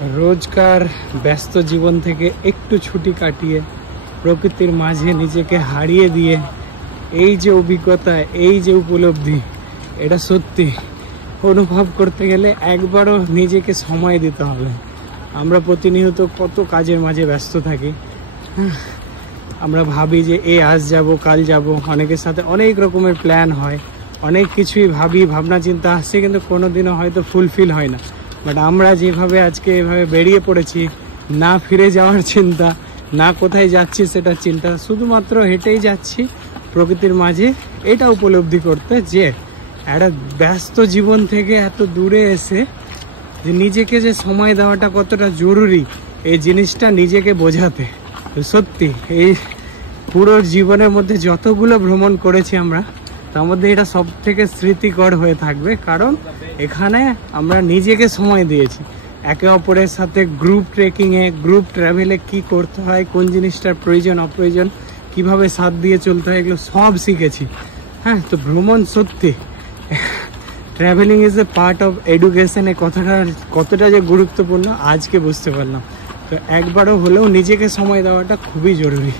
রোজকার ব্যস্ত জীবন থেকে একটু ছুটি কাটিয়ে প্রকৃতির মাঝে নিজেকে হারিয়ে দিয়ে এই যে অভিজ্ঞতা, এই যে উপলব্ধি, এটা সত্যি অনুভব করতে গেলে একবারও নিজেকে সময় দিতে হবে। আমরা প্রতিনিয়ত কত কাজের মাঝে ব্যস্ত থাকি। আমরা ভাবি যে আজ যাব, কাল যাব, অনেকের সাথে অনেক রকমের প্ল্যান হয়, অনেক কিছুই ভাবি, ভাবনা চিন্তা আসছে, কিন্তু কোনোদিনও হয়তো ফুলফিল হয় না। বাট আমরা যেভাবে আজকে এভাবে বেরিয়ে পড়েছি, না ফিরে যাওয়ার চিন্তা, না কোথায় যাচ্ছি সেটা চিন্তা, শুধুমাত্র হেঁটেই যাচ্ছি প্রকৃতির মাঝে, এটা উপলব্ধি করতে যে একটা ব্যস্ত জীবন থেকে এত দূরে এসে যে নিজেকে যে সময় দেওয়াটা কতটা জরুরি, এই জিনিসটা নিজেকে বোঝাতে। তো সত্যি এই পুরো জীবনের মধ্যে যতগুলো ভ্রমণ করেছি আমরা, তার মধ্যে এটা সব থেকে স্মৃতিকর হয়ে থাকবে, কারণ এখানে আমরা নিজেকে সময় দিয়েছি। একে অপরের সাথে গ্রুপ ট্রেকিংয়ে, গ্রুপ ট্রাভেলে কি করতে হয়, কোন জিনিসটার প্রয়োজন অপ্রয়োজন, কিভাবে সাথ দিয়ে চলতে হয়, এগুলো সব শিখেছি। হ্যাঁ, তো ভ্রমণ সত্যি travelling is a part of education, এই কথাটা কতটা যে গুরুত্বপূর্ণ আজকে বুঝতে পারলাম। তো একবারও হলেও নিজেকে সময় দেওয়াটা খুবই জরুরি।